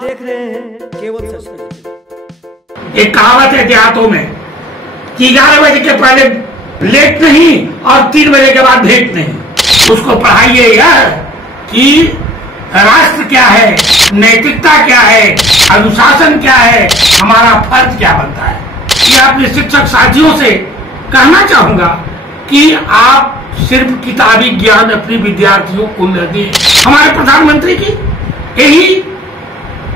देख रहे हैं केवल सच। एक कहावत है देहातों में कि 11 बजे के पहले लेट नहीं और 3 बजे के बाद भेंट नहीं। उसको पढ़ाइए यह कि राष्ट्र क्या है, नैतिकता क्या है, अनुशासन क्या है, हमारा फर्ज क्या बनता है। ये अपने शिक्षक साथियों से कहना चाहूंगा कि आप सिर्फ किताबी ज्ञान अपने विद्यार्थियों को न दें। हमारे प्रधानमंत्री की यही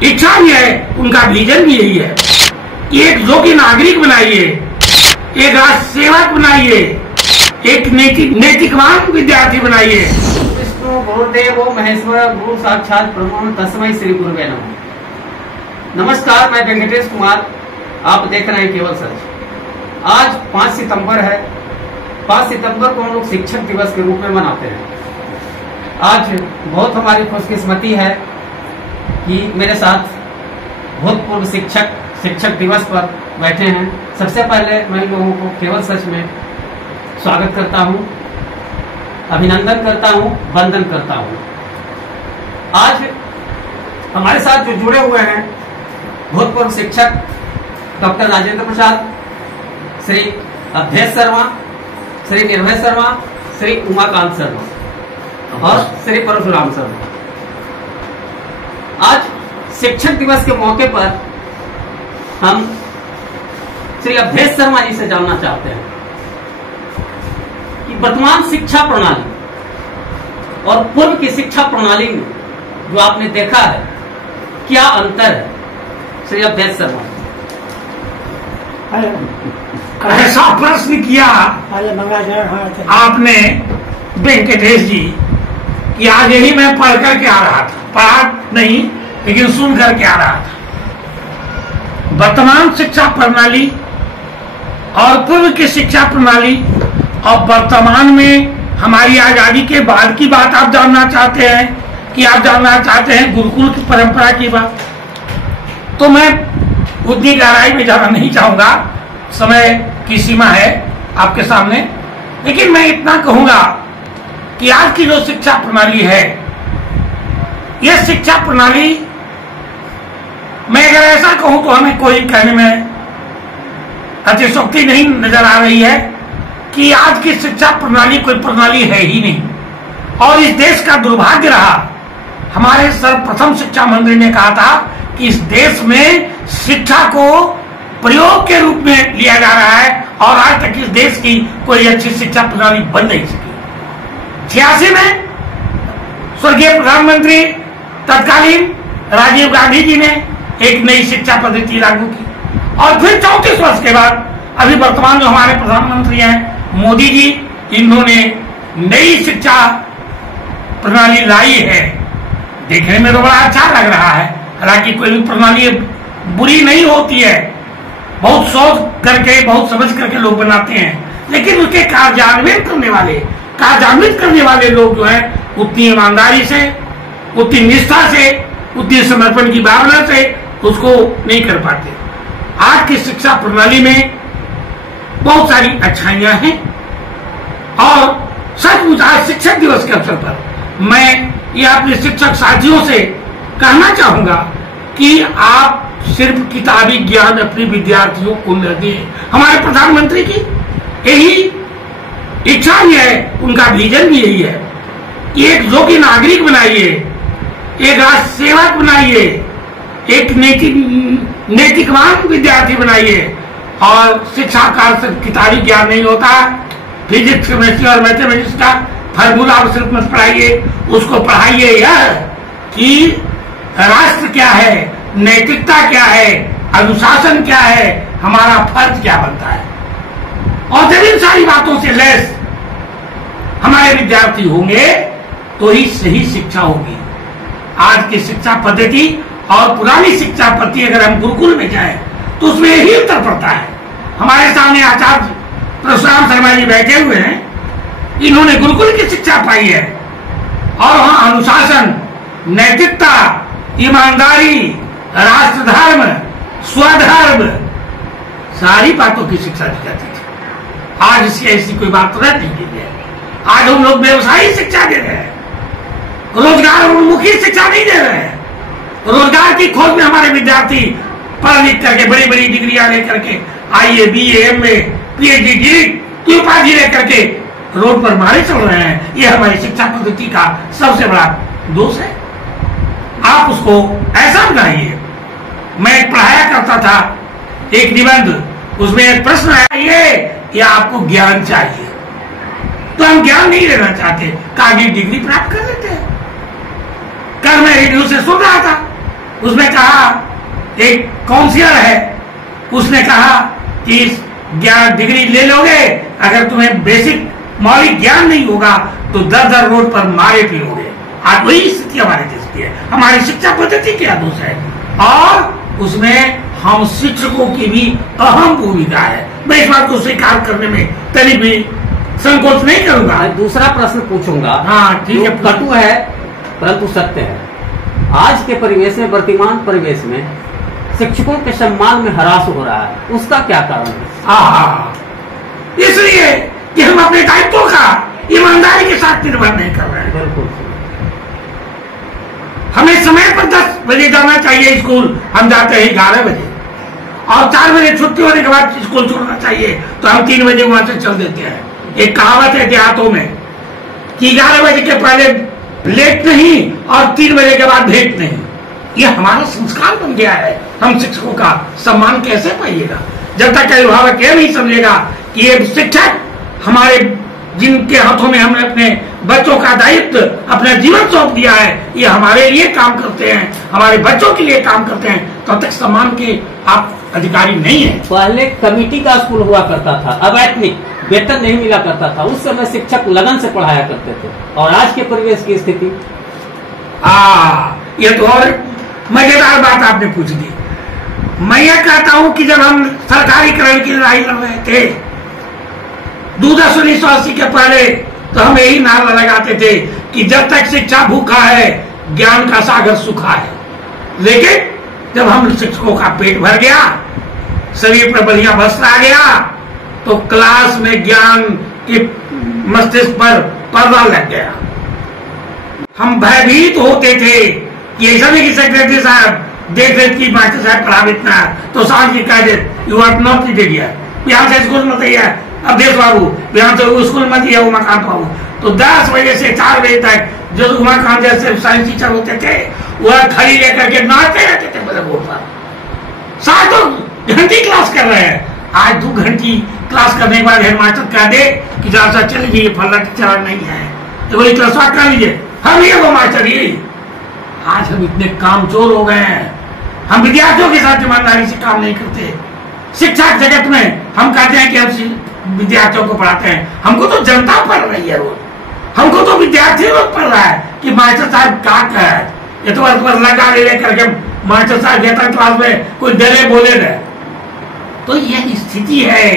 इच्छा भी है, उनका विजन भी यही है कि एक योग्य नागरिक बनाइए, एक राष्ट्र सेवक बनाइए, एक नैतिकवान विद्यार्थी बनाइए। विष्णु गुरुदेव महेश्वर गुरु साक्षात ब्रह्म तस्मै श्री गुरुवे नमः। नमस्कार, मैं वेंकटेश कुमार, आप देख रहे हैं केवल सच। आज 5 सितंबर है। 5 सितंबर को हम लोग शिक्षक दिवस के रूप में मनाते हैं। आज बहुत हमारी खुशकिस्मती है कि मेरे साथ भूतपूर्व शिक्षक दिवस पर बैठे हैं। सबसे पहले मैं लोगों को केवल सच में स्वागत करता हूं, अभिनंदन करता हूं, वंदन करता हूं। आज हमारे साथ जो जुड़े हुए हैं भूतपूर्व शिक्षक डॉक्टर राजेंद्र प्रसाद, श्री अभ्येश शर्मा, श्री निर्भय शर्मा, श्री उमाकांत शर्मा और श्री परशुराम शर्मा। आज शिक्षक दिवस के मौके पर हम श्री अभ्येश शर्मा जी से जानना चाहते हैं कि वर्तमान शिक्षा प्रणाली और पूर्व की शिक्षा प्रणाली में जो आपने देखा है, क्या अंतर है। श्री अभ्येश शर्मा, ऐसा प्रश्न किया आपने वेंकटेश जी कि आज यही मैं पढ़ करके आ रहा था, पढ़ा नहीं लेकिन सुन करके आ रहा था। वर्तमान शिक्षा प्रणाली और पूर्व की शिक्षा प्रणाली और वर्तमान में हमारी आजादी के बाद की बात आप जानना चाहते हैं कि आप जानना चाहते हैं गुरुकुल की परंपरा की बात, तो मैं उतनी गहराई में जाना नहीं चाहूंगा, समय की सीमा है आपके सामने। लेकिन मैं इतना कहूंगा कि आज की जो शिक्षा प्रणाली है, यह शिक्षा प्रणाली, मैं अगर ऐसा कहूं तो हमें कोई कहने में अतिशयोक्ति नहीं नजर आ रही है कि आज की शिक्षा प्रणाली कोई प्रणाली है ही नहीं। और इस देश का दुर्भाग्य रहा, हमारे सर्वप्रथम शिक्षा मंत्री ने कहा था कि इस देश में शिक्षा को प्रयोग के रूप में लिया जा रहा है और आज तक इस देश की कोई अच्छी शिक्षा प्रणाली बन नहीं सकी। 86 में स्वर्गीय प्रधानमंत्री तत्कालीन राजीव गांधी जी ने एक नई शिक्षा पद्धति लागू की और फिर 34 वर्ष के बाद अभी वर्तमान जो हमारे प्रधानमंत्री हैं मोदी जी, इन्होंने नई शिक्षा प्रणाली लाई है। देखने में तो बड़ा अच्छा लग रहा है, हालांकि कोई भी प्रणाली बुरी नहीं होती है, बहुत सोच करके बहुत समझ करके लोग बनाते हैं, लेकिन उसके कार्यान्वित करने वाले लोग जो है उतनी ईमानदारी से, उतनी निष्ठा से, उतनी समर्पण की भावना से उसको नहीं कर पाते। आज की शिक्षा प्रणाली में बहुत सारी अच्छाइयां हैं और सचमुच आज शिक्षक दिवस के अवसर पर मैं ये अपने शिक्षक साथियों से कहना चाहूंगा कि आप सिर्फ किताबी ज्ञान अपने विद्यार्थियों को न दें। हमारे प्रधानमंत्री की यही इच्छा भी है, उनका विजन भी यही है कि एक योग्य नागरिक बनाइए, एक राष्ट्र सेवक बनाइए, एक नैतिकवान विद्यार्थी बनाइए। और शिक्षा का सिर्फ किताबी ज्ञान नहीं होता, फिजिक्स, केमिस्ट्री और मैथमेटिक्स का फार्मूला सिर्फ मत पढ़ाइए, उसको पढ़ाइए यह कि राष्ट्र क्या है, नैतिकता क्या है, अनुशासन क्या है, हमारा फर्ज क्या बनता है। और जब इन सारी बातों से लैस हमारे विद्यार्थी होंगे तो ही सही शिक्षा होगी। आज की शिक्षा पद्धति और पुरानी शिक्षा पद्धति अगर हम गुरुकुल में जाएं तो उसमें यही अंतर पड़ता है। हमारे सामने आचार्य परशुराम शर्मा जी बैठे हुए हैं, इन्होंने गुरुकुल की शिक्षा पाई है और वहां अनुशासन, नैतिकता, ईमानदारी, राष्ट्र धर्म, स्वधर्म, सारी बातों की शिक्षा दी जाती थी। आज इसकी ऐसी कोई बात रह नहीं गई है। आज हम लोग व्यवसायिक शिक्षा दे रहे हैं, रोजगार उन्मुखी शिक्षा नहीं दे रहे हैं। रोजगार की खोज में हमारे विद्यार्थी पढ़ लिख करके बड़ी बड़ी डिग्रियां लेकर के IAA, BA, MA, PhD की उपाधि लेकर के रोड पर मारे चल रहे हैं। यह हमारी शिक्षा पद्धति का सबसे बड़ा दोष है। आप उसको ऐसा बनाइए। मैं पढ़ाया करता था एक निबंध, उसमें एक प्रश्न आया ये या आपको ज्ञान चाहिए, तो हम ज्ञान नहीं लेना चाहते, कागजी डिग्री प्राप्त कर लेते हैं। कल मैं रेडियो से सुन रहा था, उसमें कहा एक काउंसिलर है, उसने कहा कि इस ज्ञान डिग्री ले लोगे, अगर तुम्हें बेसिक मौलिक ज्ञान नहीं होगा तो दर दर रोड पर मारे पियोगे। आज वही स्थिति हमारे देश की है। हमारी शिक्षा पद्धति क्या दोष है, और उसमें हम शिक्षकों की भी अहम भूमिका है। मैं इस बात को स्वीकार करने में कभी भी संकोच नहीं करूंगा। दूसरा प्रश्न पूछूंगा। हाँ ठीक है। कटु है परंतु सत्य है। आज के परिवेश में, वर्तमान परिवेश में शिक्षकों के सम्मान में ह्रास हो रहा है, उसका क्या कारण है? इसलिए कि हम अपने दायित्वों का ईमानदारी के साथ निर्वहन नहीं कर रहे हैं। बिल्कुल। हमें समय पर 10 बजे जाना चाहिए स्कूल, हम जाते हैं 11 बजे, और 4 बजे छुट्टी होने के बाद स्कूल छोड़ना चाहिए तो हम 3 बजे वहां से चल देते हैं। एक कहावत है देहातों में कि 11 बजे के पहले लेट नहीं और 3 बजे के बाद भेंट नहीं। यह हमारा संस्कार बन गया है। हम शिक्षकों का सम्मान कैसे पाइएगा जब तक अभिभावक यह नहीं समझेगा कि ये शिक्षक हमारे, जिनके हाथों में हमने अपने बच्चों का दायित्व, अपना जीवन सौंप दिया है, ये हमारे लिए काम करते हैं, हमारे बच्चों के लिए काम करते हैं, तब तक सम्मान के आप अधिकारी नहीं है। पहले कमेटी का स्कूल हुआ करता था, अवैतनिक वेतन नहीं मिला करता था, उस समय शिक्षक लगन से पढ़ाया करते थे। और आज के परिवेश की स्थिति, ये तो और मजेदार बात आपने पूछ दी। मैं ये कहता हूं कि जब हम सरकारीकरण की लड़ाई लड़ रहे थे 1980 के पहले, तो हम यही नारा लगाते थे कि जब तक शिक्षा भूखा है, ज्ञान का सागर सूखा है। लेकिन जब हम शिक्षकों का पेट भर गया, शरीर पर बढ़िया वस्त्र आ गया, तो क्लास में ज्ञान के मस्तिष्क पर पर्दा लग गया। हम भयभीत होते थे कि ऐसा नहीं कि सेक्रेटरी साहब देख रहे कि मास्टर साहब प्रभावित ना, तो सांझ की कह दे यू आर नॉट इडियट, यहाँ से स्कूल मत है अवधेश बाबू, यहाँ से स्कूल मत है उमाकांत बाबू। तो 10 बजे से 4 बजे तक जो उमाकांत जैसे साइंस टीचर होते थे वह खड़ी लेकर के नाचते रहते थे मेरे बोर्ड पर। 7 घंटी क्लास कर रहे हैं। आज 2 घंटी क्लास करने के बाद हेडमास्टर कह दे कि जरा सा चले जाइए, फलना टीचर नहीं है, तो बोली क्लास कर लीजिए, हम ये वो मास्टर ये। आज हम इतने कामचोर हो गए हैं, हम विद्यार्थियों के साथ ईमानदारी से काम नहीं करते। शिक्षा जगत में हम कहते हैं कि हम विद्यार्थियों को पढ़ाते हैं, हमको तो जनता पढ़ रही है रोज, हमको तो विद्यार्थी रोज पढ़ रहा है कि मास्टर साहब क्या कहे। ये तो लगा ले करके मास्टर साहब कहता क्लास में कोई डरे बोले रहे, तो यह स्थिति है।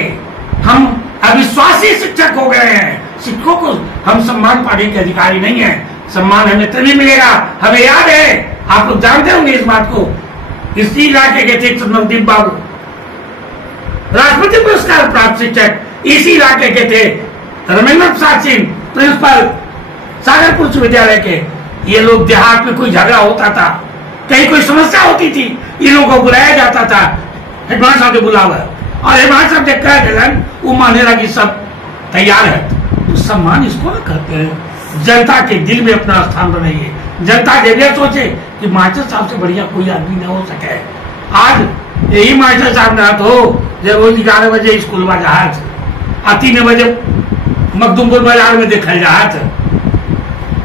हम अविश्वासी शिक्षक हो गए हैं। शिक्षकों को हम सम्मान पाने के अधिकारी नहीं है। सम्मान हमें तभी मिलेगा, हमें याद है, आप लोग जानते होंगे इस बात को, इसी इलाके के थे नवदीप बाबू, राष्ट्रपति पुरस्कार प्राप्त शिक्षक इसी इलाके के थे। रमेंद्र प्रसाद सिंह प्रिंसिपल सागरपुर उच्च विद्यालय के। ये लोग देहात में कोई झगड़ा होता था, कहीं कोई समस्या होती थी, इन लोगों को बुलाया जाता था, हेडमास्टर साहब ने बुलावा, और हेडमास्टर साहब ने कह दिलन वो माने लगी सब तैयार है। तो सम्मान इसको ना कहते हैं। जनता के दिल में अपना स्थान बनाइए। जनता जब यह सोचे कि मास्टर साहब से बढ़िया कोई आदमी न हो सके। आज यही मास्टर साहब ना तो जब वो 11 बजे स्कूल में जहाज आ 3 बजे मखदूमपुर बाजार में देखा जहाज,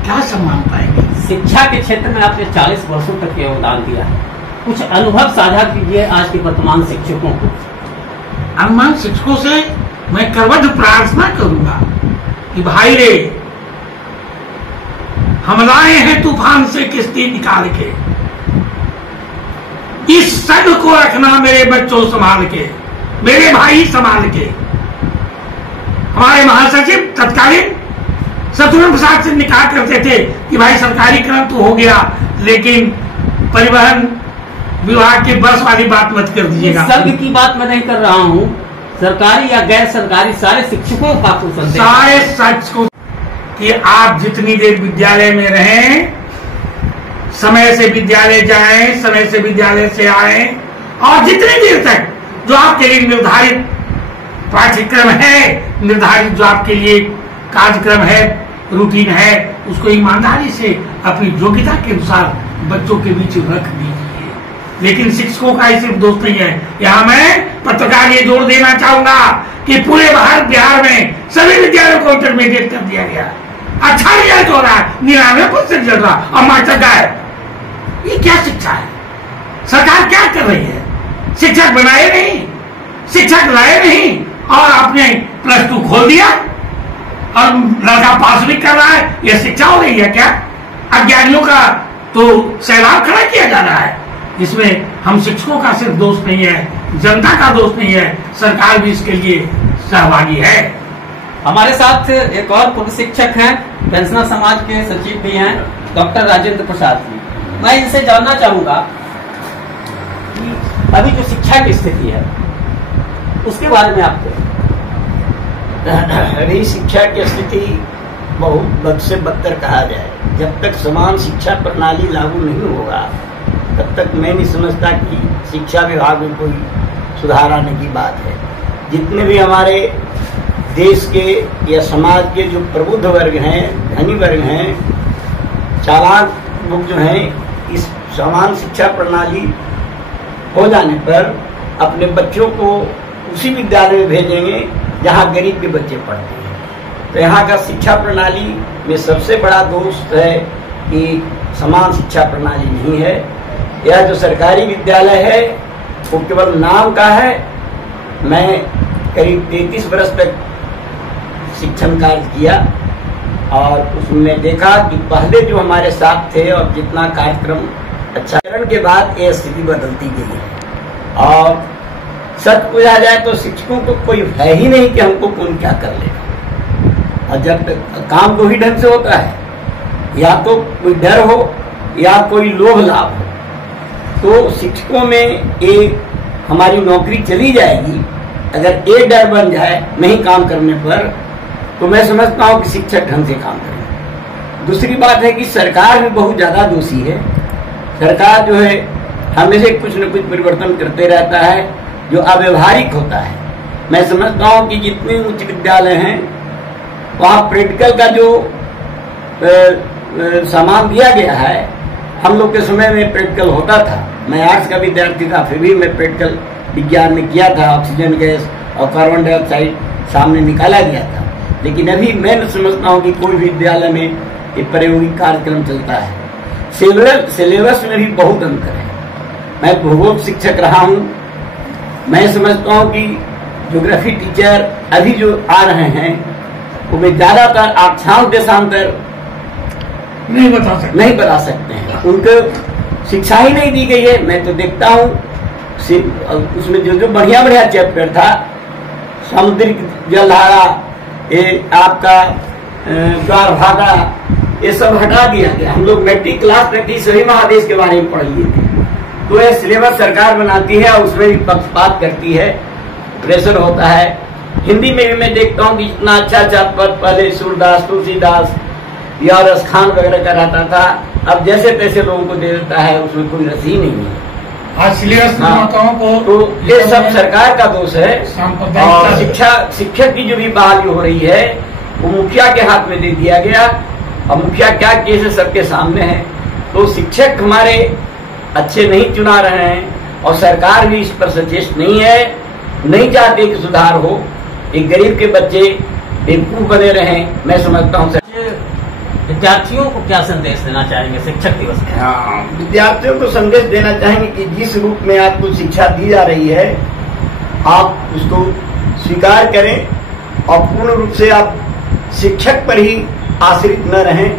क्या सम्मान पाएंगे? शिक्षा के क्षेत्र में आपने 40 वर्षों तक योगदान दिया है, कुछ अनुभव साझा कीजिए आज के वर्तमान शिक्षकों को। अनुमान शिक्षकों से मैं करवट प्रार्थना करूंगा कि भाई रे, हम लाए हैं तूफान से किश्ती निकाल के, इस संघ को रखना मेरे बच्चों संभाल के, मेरे भाई संभाल के। हमारे महासचिव तत्कालीन शत्रुघ्न प्रसाद सिंह ने कहा करते थे कि भाई सरकारीकरण तो हो गया, लेकिन परिवहन विभाग के बस वाली बात मत कर दीजिएगा। संघ की बात मैं नहीं कर रहा हूँ, सरकारी या गैर सरकारी सारे शिक्षकों का सारे शिक्षकों कि आप जितनी देर विद्यालय में रहें, समय से विद्यालय जाएं, समय से विद्यालय से आएं, और जितनी देर तक जो आपके लिए निर्धारित पाठ्यक्रम है, निर्धारित जो आपके लिए कार्यक्रम है, रूटीन है, उसको ईमानदारी से अपनी योग्यता के अनुसार बच्चों के बीच रख दीजिए। लेकिन शिक्षकों का ही सिर्फ दोष नहीं है। यहाँ मैं पत्रकार ये जोर देना चाहूंगा कि पूरे बिहार में सभी विद्यालयों को इंटरमीडिएट कर दिया गया। अच्छा रिजल्ट हो रहा है, 99% चल रहा, और मास्टर गायब। ये क्या शिक्षा है? सरकार क्या कर रही है? शिक्षक बनाए नहीं, शिक्षक लाए नहीं, और आपने +2 खोल दिया और लड़का पास भी कर रहा है। यह शिक्षा हो रही है क्या? अज्ञानियों का तो सैलाब खड़ा किया जा रहा है। इसमें हम शिक्षकों का सिर्फ दोष नहीं है, जनता का दोष नहीं है, सरकार भी इसके लिए सहभागी है। हमारे साथ एक और पूर्व शिक्षक हैं, पेंशनर समाज के सचिव भी हैं, डॉक्टर राजेंद्र प्रसाद जी। मैं इनसे जानना चाहूंगा कि अभी जो शिक्षा की स्थिति है उसके बारे में आपको। अभी शिक्षा की स्थिति बहुत बद से बदतर कहा जाए। जब तक समान शिक्षा प्रणाली लागू नहीं होगा तब तक मैं नहीं समझता कि शिक्षा विभाग में कोई सुधार आने की बात है। जितने भी हमारे देश के या समाज के जो प्रबुद्ध वर्ग हैं, धनी वर्ग हैं, चालाक लोग जो हैं, इस समान शिक्षा प्रणाली हो जाने पर अपने बच्चों को उसी विद्यालय में भेजेंगे जहाँ गरीब के बच्चे पढ़ते हैं। तो यहाँ का शिक्षा प्रणाली में सबसे बड़ा दोष है कि समान शिक्षा प्रणाली नहीं है। यह जो सरकारी विद्यालय है वो केवल नाम का है। मैं करीब 33 वर्ष तक शिक्षण कार्य किया और उसमें देखा कि पहले जो हमारे साथ थे और जितना कार्यक्रम अच्छा चरण के बाद ये स्थिति बदलती गई है। और सच पूछा जाए तो शिक्षकों को कोई है ही नहीं कि हमको कौन क्या कर लेगा। और जब तक काम तो ही ढंग से होता है, या तो कोई डर हो या कोई लोभ लाभ हो, तो शिक्षकों में एक हमारी नौकरी चली जाएगी। अगर एक डर बन जाए नहीं काम करने पर, तो मैं समझता हूँ कि शिक्षक ढंग से काम करें। दूसरी बात है कि सरकार भी बहुत ज्यादा दोषी है। सरकार जो है हमेशा कुछ न कुछ परिवर्तन करते रहता है जो अव्यवहारिक होता है। मैं समझता हूँ कि जितने उच्च विद्यालय हैं वहाँ प्रैक्टिकल का जो सामान दिया गया है, हम लोग के समय में प्रैक्टिकल होता था। मैं आर्ट्स का विद्यार्थी था, फिर भी मैं प्रैक्टिकल विज्ञान में किया था। ऑक्सीजन गैस और कार्बन डाइऑक्साइड सामने निकाला गया था। लेकिन अभी मैं समझता हूँ कि कोई भी विद्यालय में एक प्रायोगिक कार्यक्रम चलता है। सिलेबस में भी बहुत अंतर है। मैं भूगोल शिक्षक रहा हूँ। मैं समझता हूँ कि ज्योग्राफी टीचर अभी जो आ रहे हैं उनमें ज्यादातर अक्षांश देशांतर नहीं बता सकते हैं। उनको शिक्षा ही नहीं दी गई है। मैं तो देखता हूँ उसमें जो बढ़िया बढ़िया चैप्टर था, समुद्रिक जलधारा, ये आपका ज्वार भागा, ये सब हटा दिया गया। हम लोग मैट्रिक क्लास में सभी महादेश के बारे में पढ़ लिए थे। तो यह सिलेबस सरकार बनाती है और उसमें भी पक्षपात करती है, प्रेशर होता है। हिंदी में भी मैं देखता हूँ कि इतना अच्छा पद पहले सूरदास, तुलसीदास या रस खान वगैरह का रहता था, अब जैसे तैसे लोगों को दे देता है, उसमें कोई रस ही नहीं है। आज सिलेबस को तो ये सब सरकार का दोष है। और शिक्षक की जो भी बहाली हो रही है वो मुखिया के हाथ में दे दिया गया, और मुखिया क्या केस है सबके सामने है। तो शिक्षक हमारे अच्छे नहीं चुना रहे हैं और सरकार भी इस पर सचेत नहीं है, नहीं चाहती कि सुधार हो। एक गरीब के बच्चे बेवकूफ बने रहे। मैं समझता हूँ विद्यार्थियों को क्या संदेश देना चाहेंगे शिक्षक दिवस में? हाँ, विद्यार्थियों को संदेश देना चाहेंगे कि जिस रूप में आपको शिक्षा दी जा रही है आप उसको स्वीकार करें और पूर्ण रूप से आप शिक्षक पर ही आश्रित न रहें,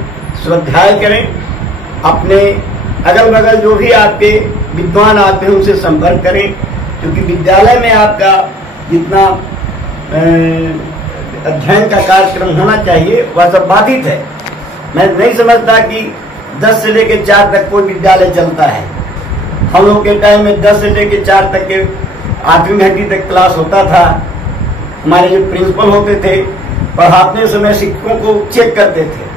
स्वाध्याय करें। अपने अगल बगल जो भी आपके विद्वान आते हैं उनसे संपर्क करें, क्योंकि विद्यालय में आपका जितना अध्ययन का कार्यक्रम होना चाहिए वह सब बाधित है। मैं नहीं समझता कि 10 से लेकर 4 तक कोई विद्यालय चलता है। हम लोग के टाइम में 10 से लेकर 4 तक के 8वीं घंटी तक क्लास होता था। हमारे जो प्रिंसिपल होते थे पढ़ाते समय शिक्षकों को चेक करते थे।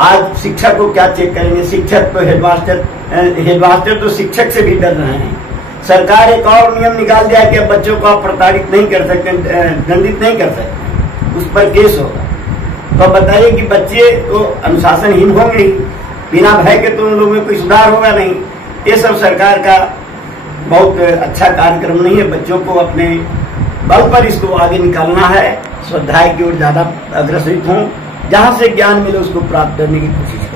आज शिक्षक को क्या चेक करेंगे? शिक्षक तो हेडमास्टर तो शिक्षक से भी डर रहे हैं। सरकार एक और नियम निकाल दिया कि अब बच्चों को आप प्रताड़ित नहीं कर सकते, दंडित नहीं कर सकते, उस पर केस होगा। तो बताइए कि बच्चे तो अनुशासनहीन होंगे ही, बिना भय के तो उन लोगों में कोई सुधार होगा नहीं। ये सब सरकार का बहुत अच्छा कार्यक्रम नहीं है। बच्चों को अपने बल पर इसको आगे निकालना है, स्वाध्याय की ओर ज्यादा अग्रसर हों, जहां से ज्ञान मिले उसको प्राप्त करने की कोशिश